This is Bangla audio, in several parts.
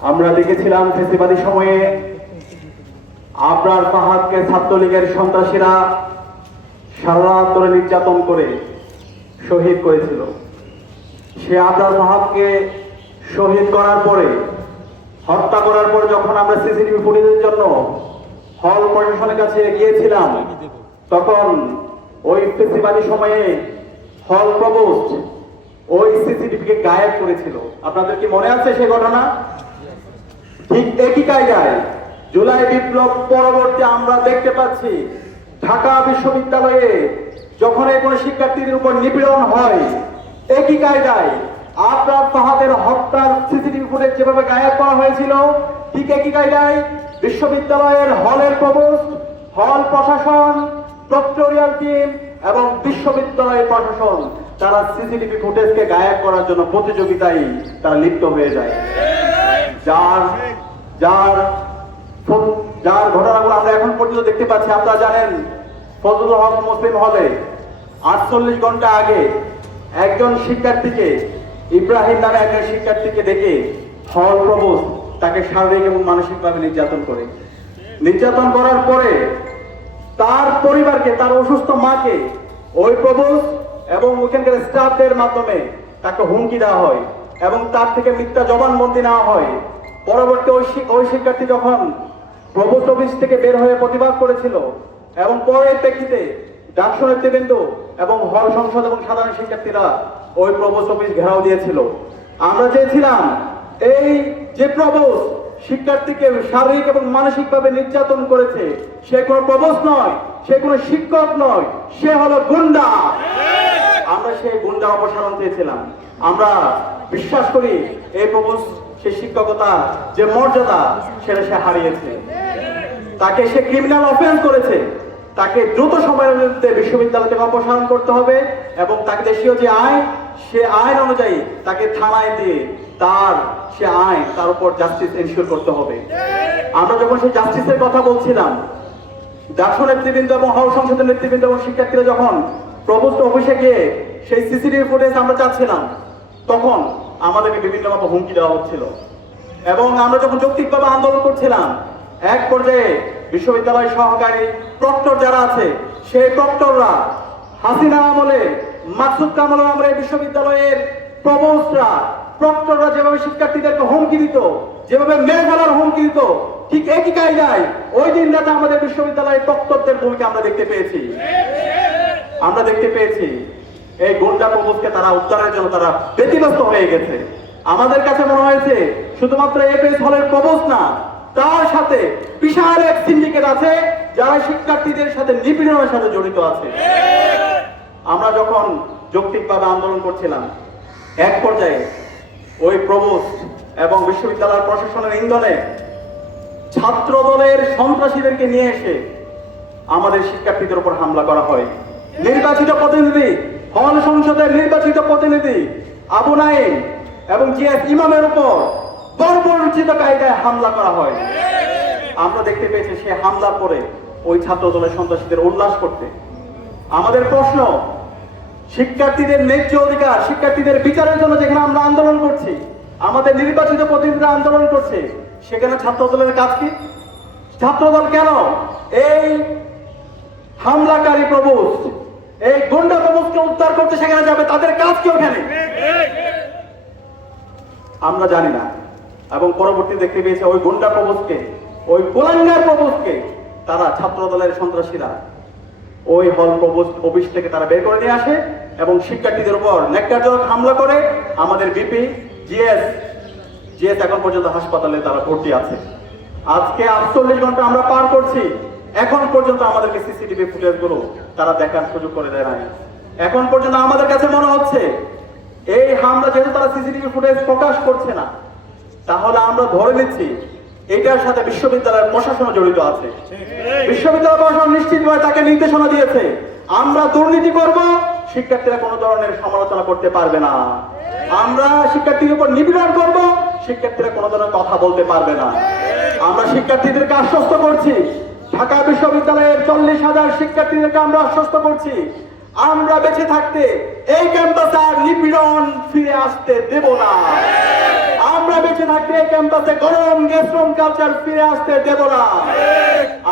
আমরা দেখেছিলাম ফেসিবাদী সময়ে আবরার ফাহাদকে ছাত্রলীগের সন্ত্রাসীরা সারা রাত ধরে নির্যাতন করে শহীদ করেছিল। সে আবরার ফাহাদকে শহীদ করার পরে, হত্যা করার পরে যখন আমরা সিসিটিভি ফুটেজের জন্য হল প্রশাসনের কাছে গিয়েছিলাম, তখন ওই ফেসিবাদী সময়ে হল প্রভোস্ট ওই সিসিটিভিকে গায়েব করেছিল। আপনাদের কি মনে আছে সেই ঘটনা? ঠিক একই কায়দায় জুলাই বিপ্লব পরবর্তী আমরা দেখতে পাচ্ছি ঢাকা বিশ্ববিদ্যালয়ে যখন কোনো শিক্ষার্থীদের উপর নিপীড়ন হয়, একই কায়দায় আবরার ফাহাদের হত্যার সিসিটিভি ফুটেজ যেভাবে গায়েব করা হয়েছিল, ঠিক একই কায়দায় বিশ্ববিদ্যালয়ের হলের প্রভোস্ট, হল প্রশাসন, প্রক্টোরিয়াল টিম এবং বিশ্ববিদ্যালয়ের প্রশাসন তারা সিসিটিভি ফুটেজকে গায়েব করার জন্য প্রতিযোগিতায় তারা লিপ্ত হয়ে যায়। যার যার যার ঘটনাগুলো আমরা এখন পর্যন্ত দেখতে পাচ্ছি। আপনারা জানেন, ফজলুল হক মুসলিম হলে 48 ঘন্টা আগে একজন শিক্ষার্থীকে, ইব্রাহিম নামে একজন শিক্ষার্থীকে দেখে হল প্রভোস্ট তাকে শারীরিক এবং মানসিকভাবে নির্যাতন করে। নির্যাতন করার পরে তার পরিবারকে, তার অসুস্থ মাকে ওই প্রভোস্ট এবং ওখানকার স্টাফদের মাধ্যমে তাকে হুমকি দেওয়া হয় এবং তার থেকে মিথ্যা জবানবন্দি নেওয়া হয়। পরবর্তী ওই শিক্ষার্থী যখন প্রভোস্ট অফিস থেকে বের হয়ে প্রতিবাদ করেছিল এবং পরের প্রেক্ষিতে ডাকসু নেতৃবৃন্দ এবং হল সংসদ এবং সাধারণ শিক্ষার্থীরা ওই প্রভোস্ট অফিস ঘেরাও দিয়েছিল। আমরা চেয়েছিলাম এই যে প্রভোস্ট শিক্ষার্থীকে শারীরিক এবং মানসিকভাবে নির্যাতন করেছে, সে কোনো প্রভোস্ট নয়, সে কোনো শিক্ষক নয়, সে হলো গুন্ডা। আমরা সেই গুন্ডা অপসারণ চেয়েছিলাম। আমরা বিশ্বাস করি এই প্রভোস্ট সে শিক্ষকতা যে মর্যাদা সেটা সে হারিয়েছে। তাকে সে ক্রিমিনাল অফেন্স করেছে, তাকে দ্রুত সময়ের মধ্যে বিশ্ববিদ্যালয় থেকে অপসারণ করতে হবে এবং তাকে দেশীয় যে আইন, সে আইন অনুযায়ী তাকে থানায় দিয়ে তার উপর জাস্টিস এনশিওর করতে হবে। আমরা যখন সেই জাস্টিসের কথা বলছিলাম, ডাকসু নেতৃবৃন্দ এবং হল সংসদের নেতৃবৃন্দ এবং শিক্ষার্থীরা যখন প্রভোস্ট অফিসে গিয়ে সেই সিসিটিভি ফুটেজ আমরা চাচ্ছিলাম, তখন আমাদেরকে বিভিন্নভাবে হুমকি দেওয়া হচ্ছিল এবং আমরা যখন যৌক্তিকভাবে আন্দোলন করছিলাম, এক পর্যায়ে বিশ্ববিদ্যালয় সহকারী প্রক্টর যারা আছে, সেই প্রক্টররা, হাসিনা আমলে, মাকসুদ কামাল আমলে বিশ্ববিদ্যালয়ের প্রভোস্টরা, প্রক্টররা যেভাবে শিক্ষার্থীদেরকে হুমকি দিত, যেভাবে মেরে ফেলার হুমকি দিত, ঠিক একই কায়দায় ওই দিন রাতে আমাদের বিশ্ববিদ্যালয়ের প্রক্টরদের ভূমিকা আমরা দেখতে পেয়েছি। এই গুন্ডা প্রভোস্টকে তারা উদ্ধারের জন্য তারা ব্যতিব্যস্ত হয়ে গেছে। আমাদের কাছে মনে হয়েছে শুধুমাত্র এপিএস হলের প্রভোস্ট না, তার সাথে বিশাল এক সিন্ডিকেট আছে যারা শিক্ষার্থীদের সাথে নিপীড়নের সাথে জড়িত আছে। আমরা যখন যৌক্তিকভাবে আন্দোলন করছিলাম, এক পর্যায়ে ওই প্রভোস্ট এবং বিশ্ববিদ্যালয়ের প্রশাসনের ইন্ধনে ছাত্র দলের সন্ত্রাসীদেরকে নিয়ে এসে আমাদের শিক্ষার্থীদের উপর হামলা করা হয়। নির্বাচিত প্রতিনিধি, হল সংসদের নির্বাচিত প্রতিনিধি আবু নাঈম এবং জিএস ইমামের উপর বর্বরোচিত কায়দায় হামলা করা হয়। আমরা দেখতে পেয়েছি সে হামলার পরে ওই ছাত্র দলের সন্ত্রাসীদের উল্লাস করতে। আমাদের প্রশ্ন, শিক্ষার্থীদের ন্যায্য অধিকার, শিক্ষার্থীদের বিচারের জন্য যেখানে আমরা আন্দোলন করছি, আমাদের নির্বাচিত প্রতিনিধিরা আন্দোলন করছে, সেখানে ছাত্র দলের কাজ কি? ছাত্রদল কেন এই হামলাকারী প্রভোস্ট, এই গুন্ডা প্রভোস্টকে উদ্ধার করতে সেখানে যাবে? তাদের কাজ কি ওখানে? আমরা জানি না। এবং পরবর্তী দেখতে পেয়েছে ওই গুন্ডা প্রভোস্টকে, ওই কুলাঙ্গার প্রভোস্টকে তারা ছাত্র দলের সন্ত্রাসীরা ওই হল প্রভোস্ট অফিস থেকে তারা বের করে নিয়ে আসে এবং শিক্ষার্থীদের উপর ন্যাক্কারজনক হামলা করে। আমাদের বিপি জিএস এখন পর্যন্ত হাসপাতালে তারা ভর্তি আছে। আজকে 48 ঘন্টা আমরা পার করছি, এখন পর্যন্ত আমাদেরকে সিসিটিভি ফুটেজগুলো তারা দেখার সুযোগ করে দেয় নাই। এখন পর্যন্ত আমাদের কাছে মনে হচ্ছে এই হামলা যেহেতু তারা সিসিটিভি ফুটেজ প্রকাশ করছে না, তাহলে আমরা ধরে নিচ্ছি এটার সাথে বিশ্ববিদ্যালয়ের প্রশাসন জড়িত আছে। বিশ্ববিদ্যালয় প্রশাসন নিশ্চিতভাবে তাকে নির্দেশনা দিয়েছে, আমরা দুর্নীতি করব, শিক্ষার্থীরা কোনো ধরনের সমালোচনা করতে পারবে না। আমরা শিক্ষার্থীদের উপর নিপীড়ন করব, শিক্ষার্থীরা কোনো ধরনের কথা বলতে পারবে না। আমরা শিক্ষার্থীদেরকে আশ্বস্ত করছি, ঢাকা বিশ্ববিদ্যালয়ের 40,000 শিক্ষার্থীদেরকে আমরা আশ্বস্ত করছি, আমরা বেঁচে থাকতে এই ক্যাম্পাসে আর নিপীড়ন ফিরে আসতে দেব না। আমরা আমরা বেঁচে থাকতে এই ক্যাম্পাসে গরম গেস্টরুম কালচার ফিরে আসতে দেব না।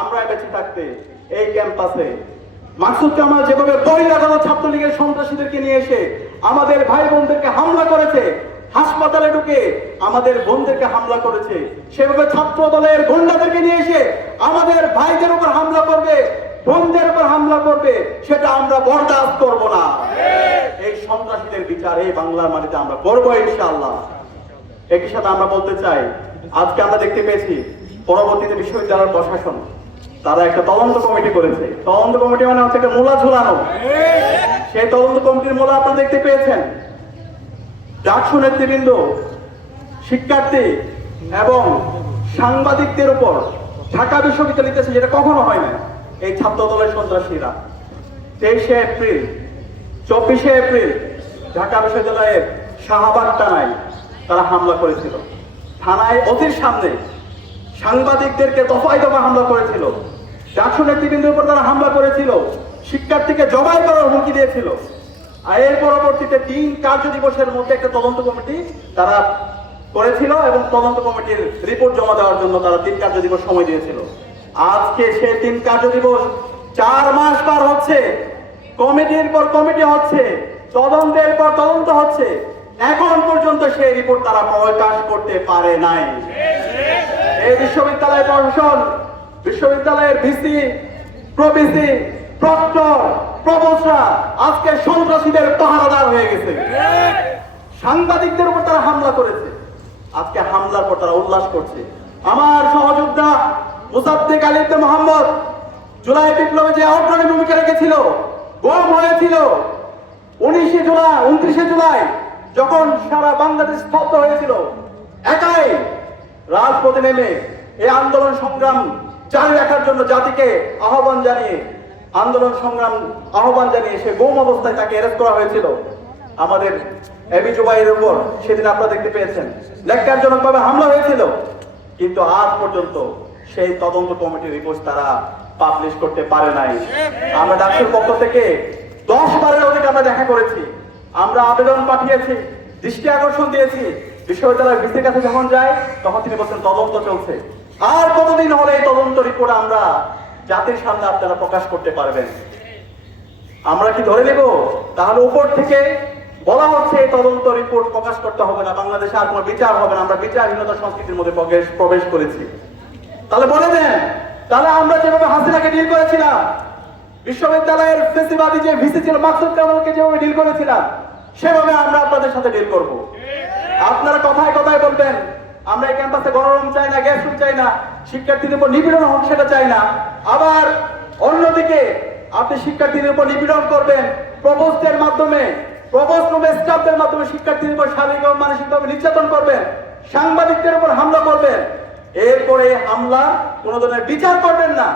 আমরা বেঁচে থাকতে এই ক্যাম্পাসে মাকসুদ কামাল যেভাবে বহিরাগত ছাত্রলীগের সন্ত্রাসীদেরকে নিয়ে এসে আমাদের ভাই বোনদেরকে হামলা করেছে, হাসপাতালে ঢুকে আমাদের বোনদেরকে হামলা করেছে, সেভাবে ছাত্র দলের গুন্ডাদেরকে নিয়ে এসে আমাদের ভাইদের উপর হামলা করবে, বোনদের উপর হামলা করবে, সেটা আমরা বরদাস্ত করব না। এই সন্ত্রাসীদের বিচার এই বাংলার মাটিতে আমরা করবো ইনশাআল্লাহ। একই সাথে আমরা বলতে চাই, আজকে আমরা দেখতে পেয়েছি পরবর্তীতে বিশ্ববিদ্যালয়ের প্রশাসন তারা একটা তদন্ত কমিটি করেছে। তদন্ত কমিটি মানে হচ্ছে একটা মূলা ঝুলানো। সেই তদন্ত কমিটির মূলা আপনারা দেখতে পেয়েছেন। ডাকসু নেতৃবৃন্দ, শিক্ষার্থী এবং সাংবাদিকদের উপর ঢাকা বিশ্ববিদ্যালয়, যেটা কখনো হয় না, এই ছাত্র দলের সন্ত্রাসীরা 23শে এপ্রিল 24শে এপ্রিল ঢাকা বিশ্ববিদ্যালয়ের শাহবাগ থানায় তারা হামলা করেছিল। থানায় অতির সামনে সাংবাদিকদেরকে দফায় দফায় হামলা করেছিল। ডাকসু নেতৃবৃন্দের উপর তারা হামলা করেছিল, শিক্ষার্থীকে জবাই করার হুমকি দিয়েছিল। আর এর পরবর্তীতে 3 কার্য দিবসের মধ্যে একটা তদন্ত কমিটি তারা করেছিল এবং তদন্ত কমিটির রিপোর্ট জমা দেওয়ার জন্য তারা 3 কার্য দিবস সময় দিয়েছিল। আজকে সে 3 কার্য দিবস 4 মাস পার হচ্ছে, কমিটির পর কমিটি হচ্ছে, তদন্তের পর তদন্ত হচ্ছে, এখন পর্যন্ত সেই রিপোর্ট তারা প্রকাশ করতে পারে নাই। এই বিশ্ববিদ্যালয় প্রশাসন, বিশ্ববিদ্যালয়ের ভিসি, প্রভিসি, প্রক্টর, প্রভোস্টরা আজকে সন্ত্রাসীদের পাহারাদার হয়ে গেছে। সাংবাদিকদের উপর তারা হামলা করেছে, আজকে হামলার পর তারা উল্লাস করছে। আমার সহযোদ্ধা মুসাদ্দিক আলী ইবনে মোহাম্মদ জুলাই বিপ্লবে যে অগ্রণী ভূমিকা রেখেছিল, গুম হয়েছিল 29শে জুলাই যখন সারা বাংলাদেশ স্তব্ধ হয়েছিল, একাই রাজপথে নেমে এই আন্দোলন সংগ্রাম জারি রাখার জন্য জাতিকে আহ্বান জানিয়ে সে গুম অবস্থায় তাকে অ্যারেস্ট করা হয়েছিল। আমাদের এবি জুবাইরের উপর সেদিন আপনারা দেখতে পেয়েছেন ন্যাক্কারজনকভাবে হামলা হয়েছিল, কিন্তু আজ পর্যন্ত সেই তদন্ত কমিটির রিপোর্ট তারা পাবলিশ করতে পারে নাই। আমরা ডাক্তার পক্ষ থেকে 10 বারের অধিক আমরা দেখা করেছি, আমরা আবেদন পাঠিয়েছি, দৃষ্টি আকর্ষণ দিয়েছি। বিশ্ববিদ্যালয়ের ভিসির কাছে যখন যায় তখন তিনি বলছেন তদন্ত চলছে। আর কতদিন হলে এই তদন্ত রিপোর্ট আমরা জাতির সামনে আপনারা প্রকাশ করতে পারবেন? আমরা কি ধরে নেব? তাহলে উপর থেকে বলা হচ্ছে এই তদন্ত রিপোর্ট প্রকাশ করতে হবে না, বাংলাদেশে আর কোনো বিচার হবে না, আমরা বিচারহীনতা সংস্কৃতির মধ্যে প্রবেশ করেছি। তাহলে বলে দেন, তাহলে আমরা যেভাবে হাসিনাকে ডিল করেছিলাম, বিশ্ববিদ্যালয়ের ফেসিবাদী যে ভিসি ছিল মাকসুদ কামালকে যেভাবে ডিল করেছিলাম, সেভাবে আমরা আপনাদের সাথে ডিল করব। আপনারা কথায় কথায় বলবেন আমরা এই ক্যাম্পাসে গরম চাই না, গ্যাস রুম চাই না, শিক্ষার্থীদের উপর নিপীড়ন হোক সেটা চাই না। আবার অন্যদিকে আপনি শিক্ষার্থীদের উপর নিপীড়ন করবেন, প্রভোস্টের মাধ্যমে, প্রভোস্ট রুমে স্টাফদের মাধ্যমে শিক্ষার্থীদের উপর শারীরিক এবং মানসিকভাবে নির্যাতন করবেন, সাংবাদিকদের উপর হামলা করবেন, এরপরে হামলা কোন ধরনের বিচার করবেন না।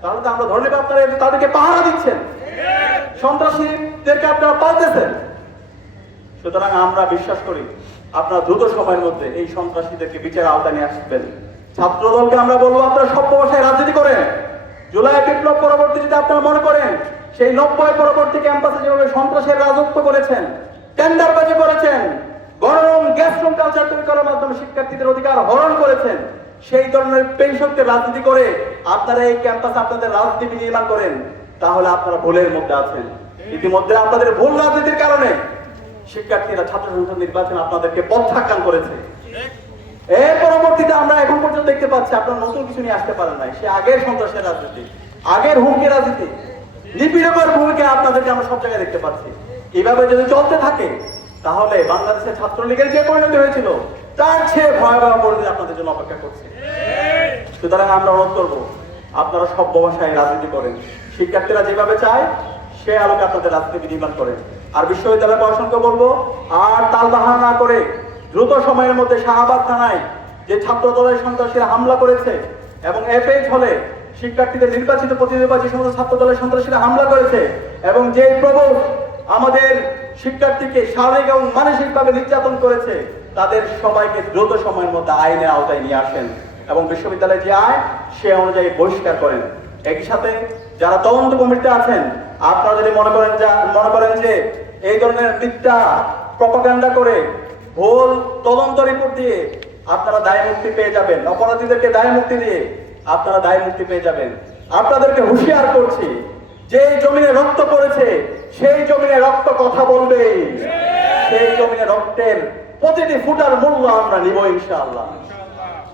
তাহলে তো আমরা ধরে নেব আপনারা তাদেরকে পাহারা দিচ্ছেন, সন্ত্রাসীদেরকে আপনারা পালতেছেন। সুতরাং আমরা বিশ্বাস করি আপনারা দ্রুত সময়ের মধ্যে এই সন্ত্রাসীদেরকে বিচারের আওতায় নিয়ে আসবেন। ছাত্র দলকে আমরা বলবো আপনারা সভ্য ভাষায় রাজনীতি করেন। জুলাই বিপ্লব পরবর্তী যদি আপনারা মনে করেন সেই 90 পরবর্তী ক্যাম্পাসে যেভাবে সন্ত্রাসের রাজত্ব করেছেন, টেন্ডারবাজি করেছেন, গরম গ্যাস রুম কালচার তৈরি করার মাধ্যমে শিক্ষার্থীদের অধিকার হরণ করেছেন, সেই ধরনের পেশাকে রাজনীতি করে আপনারা এই ক্যাম্পাসে আপনাদের রাজনীতি নির্মাণ করেন, তাহলে আপনারা ভুলের মধ্যে আছেন। ইতিমধ্যে আপনাদের ভুল রাজনীতির কারণে শিক্ষার্থীরা ছাত্র সংসদ নির্বাচন আপনাদেরকে প্রত্যাখ্যান করেছে। এর পরবর্তীতে আমরা এখন পর্যন্ত দেখতে পাচ্ছি আপনারা নতুন কিছু নিয়ে আসতে পারেন নাই। সে আগের সন্ত্রাসের রাজনীতি, আগের হুমকি রাজনীতি, নিপীড়কের ভূমিকা আপনাদেরকে আমরা সব জায়গায় দেখতে পাচ্ছি। এভাবে যদি চলতে থাকে তাহলে বাংলাদেশের ছাত্রলীগের যে পরিণতি হয়েছিল তার চেয়ে ভয়াবহ পরিণতি আপনাদের জন্য অপেক্ষা করছে। সুতরাং আমরা অনুরোধ করবো আপনারা সভ্য ভাষায় রাজনীতি করেন, শিক্ষার্থীরা যেভাবে চায় সে আলোকে আপনাদের রাজনীতি নির্মাণ করেন। আর বিশ্ববিদ্যালয় প্রশাসনকে বলবো আর তালবাহানা না করে দ্রুত সময়ের মধ্যে শাহবাগ থানায় যে ছাত্র দলের সন্ত্রাসীরা হামলা করেছে এবং এফএইচ হলে শিক্ষার্থীদের নির্বাচিত প্রতিনিধি যে সমস্ত ছাত্র দলের সন্ত্রাসীরা হামলা করেছে এবং যে প্রভু আমাদের শিক্ষার্থীকে শারীরিক এবং মানসিকভাবে নির্যাতন করেছে, তাদের সবাইকে দ্রুত সময়ের মধ্যে আইনের আওতায় নিয়ে আসেন এবং বিশ্ববিদ্যালয়ে যে আইন সে অনুযায়ী বহিষ্কার করেন। একই সাথে যারা তদন্ত কমিটিতে আছেন আপনারা যদি মনে করেন যে এই ধরনের মিথ্যা প্রপাগান্ডা করে ভুল তদন্ত রিপোর্ট দিয়ে আপনারা দায় মুক্তি পেয়ে যাবেন, অপরাধীদেরকে দায় মুক্তি দিয়ে আপনারা দায় মুক্তি পেয়ে যাবেন। আপনাদেরকে হুঁশিয়ার করছি, যে জমিনে রক্ত পড়েছে সেই জমিনে রক্ত কথা বলবে, সেই জমিনে রক্তের প্রতিটি ফুটার মূল্য আমরা নিব ইনশাআল্লাহ।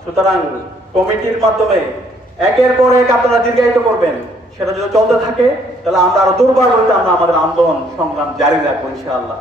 সুতরাং কমিটির মাধ্যমে একের পর এক আপনারা দীর্ঘায়িত করবেন, সেটা যদি চলতে থাকে তাহলে আমরা আরো দুর্বার হইতে আমরা আমাদের আন্দোলন সংগ্রাম জারি রাখবো ইনশাআল্লাহ।